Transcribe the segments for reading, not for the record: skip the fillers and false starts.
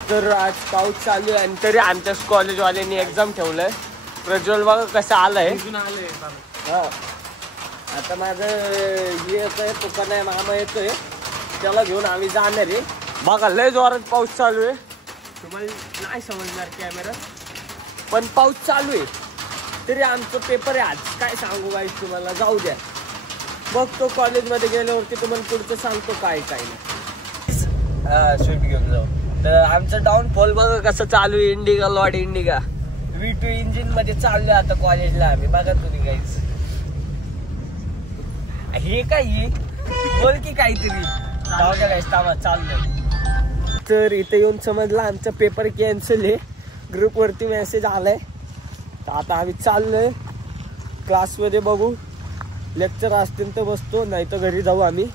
तर आज पाऊस चालू आहे आणि तरी आमच्या कॉलेजवाल्यांनी एक्झाम ठेवलंय. प्रज्वल बघा कसं आलंय. हा आता माझं येतोय तुका नाही मामा येतोय त्याला घेऊन आम्ही जाणार आहे. बघा लय जोरात पाऊस चालू आहे. तुम्हाला नाही समजणार कॅमेरात पण पाऊस चालू आहे. तरी आमचं पेपर आहे आज. काय सांगू गाईस तुम्हाला. जाऊ द्या बघतो कॉलेजमध्ये गेल्यावरती तुम्हाला पुढचं सांगतो काय काय नाही. स्विफ्ट घेऊन जाऊ. तर आमचं डाऊनफॉल बघा कसं चालू आहे. इंडिगा लॉर्ड इंडिगा V2 इंजिन मध्ये चाललोय आता कॉलेजला आम्ही. बघा तुम्ही गाईस हे काय बोल की काहीतरी चाललंय. तर इथे येऊन समजलं आमचा पेपर कॅन्सल आहे. ग्रुप वरती मेसेज आलाय. तर आता आम्ही चाललोय क्लासमध्ये. बघू लेक्चर असतील तर बसतो नाही तर घरी जाऊ आम्ही.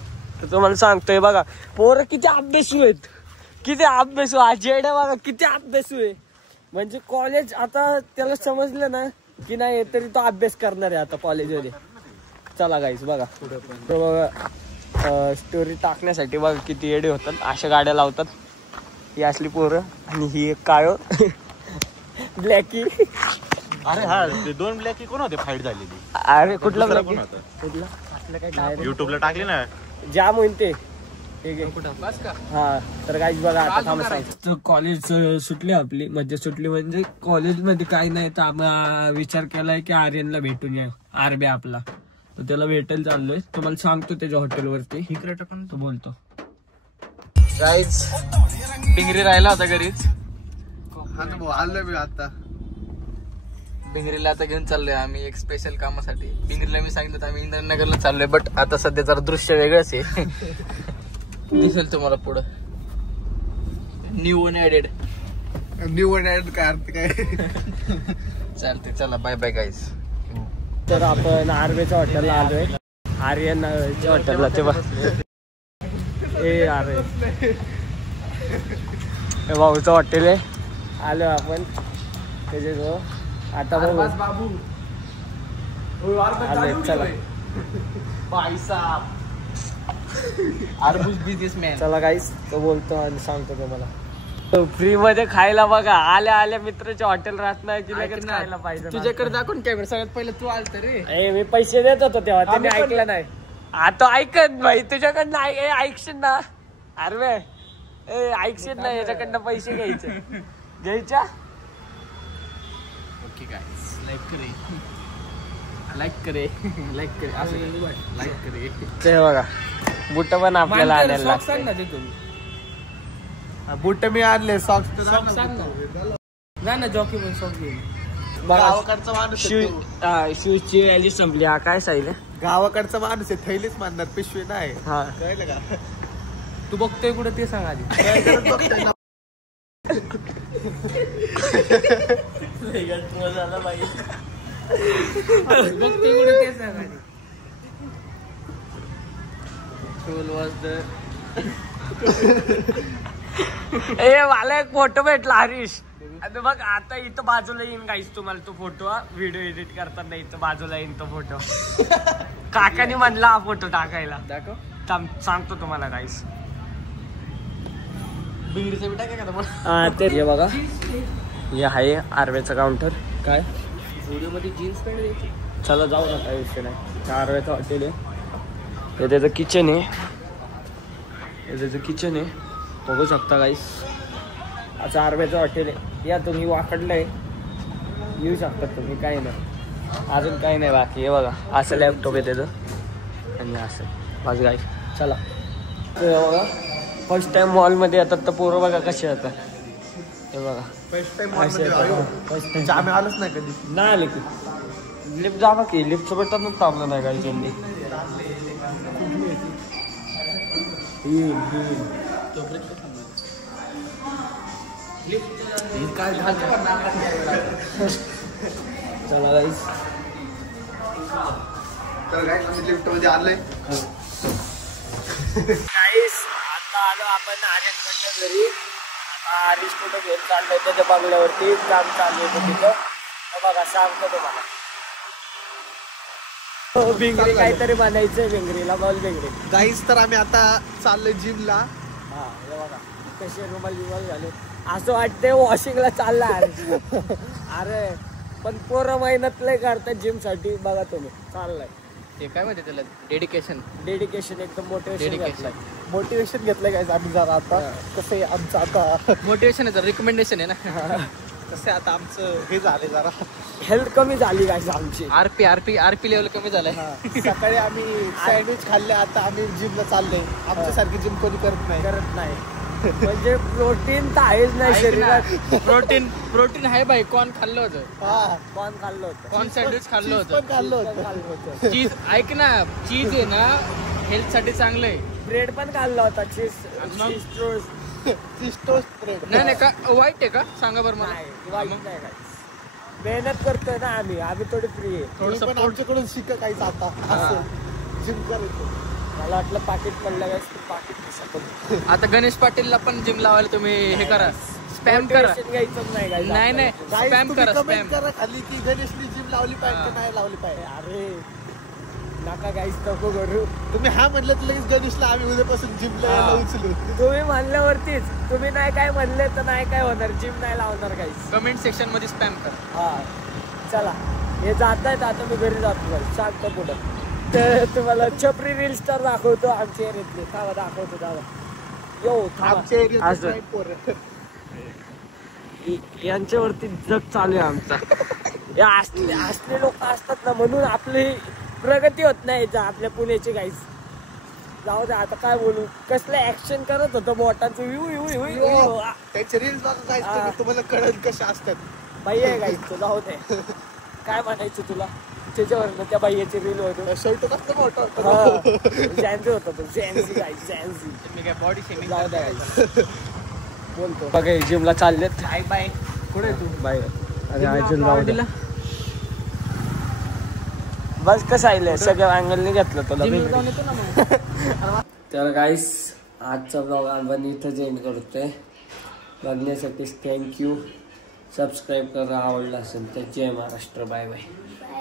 तर तुम्हाला सांगतोय बघा पोरं किती अभ्यासू आहेत. किती अभ्यासू आजेड्या बघा किती अभ्यासू आहे. म्हणजे कॉलेज आता त्याला समजलं ना की नाही तरी तो अभ्यास करणार आहे आता कॉलेजमध्ये. चला गाईस बघा तो बघा स्टोरी टाकण्यासाठी बघा किती येडे होतात. अशा गाड्या लावतात. ही असली पोरं आणि ही एक काळो ब्लॅकी. अरे हा ते दोन ब्लॅकी कोण होते फाईट झालेली. अरे कुठला कोण होता कुठला युट्यूबला टाकले ना जाम होईल ते. हा तर काहीच बघा आता कॉलेज सुटली आपली. मज्जा सुटली म्हणजे कॉलेजमध्ये काही नाही तर आम्ही विचार केलाय की आर्यनला भेटून या. आरबी आपला तर त्याला भेटायला चाललोय. तुम्हाला सांगतो त्याच्या हॉटेलवरती. तो बोलतो गाईज पिंगरी राहिला होता घरीच. आलोय मी आता बिंगरीला. आता घेऊन चाललोय आम्ही एक स्पेशल कामासाठी. बिंगरीला मी सांगितलं तर आम्ही इंद्रनगरला चाललोय. बट आता सध्या जरा दृश्य वेगळंच आहे. दिसेल तुम्हाला पुढं. न्यू ऍडेड काय अर्थ काय. चालते चला बाय बाय गाईज. तर आपण आर्वेच्या हॉटेलला आलोय. आर्यनच्या हॉटेलला ते भाऊचं हॉटेल आहे. आलो आपण त्याच्याजवळ. आता बघू आलोय. चला चला गाईस तो बोलतो आणि सांगतो तुम्हाला. फ्री मध्ये खायला बघा आल्या आल्या मित्राचे हॉटेल राहत नाही की लगेच खायला पाहिजे. तुझ्याकडे दाखवून कॅमेरा सगळ्यात पहिले तू आलत रे. मी पैसे देत होतो तेव्हा त्यांनी ऐकलं नाही. आता ऐकत भाई तुझ्याकडनं ऐकशील ना. अरे ऐकशील ना याच्याकडनं पैसे घ्यायच्या. ओके गाईस लाईक करे ते बघा बुट पण आपल्याला आणायला लागते. बुट मी आणले. सॉक्स ना ना जॉकी पण सॉक्स घेऊन. गावाकडचा माणूस शूजची व्हॅल्यू संपली. हा काय साईल गावाकडचा माणूस आहे. थैलीच मानणार पिशवी नाही. हा कळलं का. तू बघतोय कुठे ते सांग आधी. बघतोय कुठे ते सांग आधी. मला एक फोटो भेटला हरीश. बघ आता इथं बाजूला येईन गाईस तुम्हाला तो फोटो. व्हिडिओ एडिट करताना इथं बाजूला येईन तो फोटो. काकानी म्हणला हा फोटो टाकायला. दाखव सांगतो तुम्हाला गाईस. ते बघा हे आहे आर्वेचा काउंटर. काय व्हिडिओ मध्ये जीन्स पॅन्ट द्यायची. चला जाऊ ना काही विषय नाही. आर्वेचं हॉटेल आहे. हे त्याचं किचन आहे. बघू शकता गाईस. असं आर्वेचं हॉटेल आहे. या तुम्ही वाकडलंय येऊ शकता तुम्ही. काही नाही अजून काही नाही बाकी. हे बघा असं लॅपटॉप आहे त्याचं आणि असं बस गाईस. चला बघा फर्स्ट टाइम मॉलमध्ये येतात तर पोरं बघा कसे येतात. हे बघा फर्स्ट टाइम आम्ही आलोच नाही कधी. नाही आले की लिफ्ट जावा की. लिफ्टचं बटनच थांबलं नाही काही त्यांनी. चला गाईस लिफ्ट मध्ये आलोय. आता आलो आपण आर्यनच्या घरी. हरीश फोटो घेऊन चाललोय त्याच्या बंगल्यावरती. काम चालू होतं तिथं. बघा सांगतो तुम्हाला. भिंगरी काहीतरी बनायचंय. भिंगरीला बॉल भिंगरी गाईस तर आम्ही आता चाललोय जिमला. हा हे बघा कसे रुमाल बिमाल झाले. असं वाटतंय वॉशिंगला चालला अरे पण पोरं मेहनत लय करतात जिम साठी बघा तुम्ही चाललाय ते काय माहिती त्याला डेडिकेशन एकदम मोटिवेशन घेतलंय मोटिवेशन घेतलंय काय आम्ही जरा आता कसं आहे आमचं आता मोटिवेशन आहे रिकमेंडेशन आहे ना कसं आता आमचं हे झालंय जरा हेल्थ कमी झाली काय आमची आरपी लेवल कमी झालाय सकाळी आम्ही सँडविच खाल्ले आता आम्ही जिमला चाललोय आमच्यासारखी जिम कोणी करत नाही म्हणजे प्रोटीन तर आहेच नाही शरीरात प्रोटीन आहे बाई कॉर्न खाल्लं होतं कॉर्न खाल्लं होतं कॉर्न सँडविच खाल्लं पण खाल्लं होतं चीज ऐक ना चीज आहे ना हेल्थ साठी चांगलं आहे ब्रेड पण खाल्ला होता चीज टोस्ट ब्रेड नाही का वाईट आहे का सांगा बरं मला मेहनत करतोय ना आम्ही थोडी फ्री आहे थोडं पण आमच्याकडून शिका काहीच आता जिम करायचं मला वाटलं पाकिट पडलं काय पाकिट आता गणेश पाटीलला पण जिम लावायला तुम्ही हे करा स्पॅम करा घ्यायचं नाही स्पॅम करा कमेंट करा खाली की गणेशनी जिम लावली पाहिजे नाही लावली पाहिजे अरे नका काहीच नको करू तुम्ही हा म्हणलं तर लगेच गणेशला आम्ही उद्यापासून जिमला यायला उचलू तुम्ही म्हणल्यावरतीच तुम्ही नाही काय म्हणले तर नाही काय होणार जिम नाही लावणार काहीच कमेंट सेक्शन मध्ये स्पॅम करा हा चला हे जात आहेत आता मी घरी जातो शांत पुढं तर तुम्हाला छपरी रील स्टार दाखवतो आमच्या एरियातले थांबा दाखवतो दादा आमच्या एरियात यांच्यावरती जग चालू आहे आमचा या असले लोक असतात ना म्हणून आपली प्रगती होत नाही आपल्या पुण्याची काहीच जाऊ दे आता काय बोलू कसलं ऍक्शन करत होतं बोटांचं त्याचे रील्स बघा काय तुम्हाला कळेल कशा असतात बाई आहे गाईचं जाऊ दे काय म्हणायचं तुला त्याच्यावर त्या बाईची रील होतो शर्ट कसं मोठं होतं जॅन्सी होतं तो जॅन्सी जॅन्सी मी काय बॉडी शेमिंग जाऊ दे बोलतो बघा जिमला चाललेत बाय कुठे तू बाय अरे अजून जाऊ दे बस कसं आहे सगळ्या अँगलने घेतलं तुला तर गाईस आजचा ब्लॉग आपण इथं एंड करतोय बघण्यासाठी थँक्यू सबस्क्राईब करा आवडला असेल तर जय महाराष्ट्र बाय बाय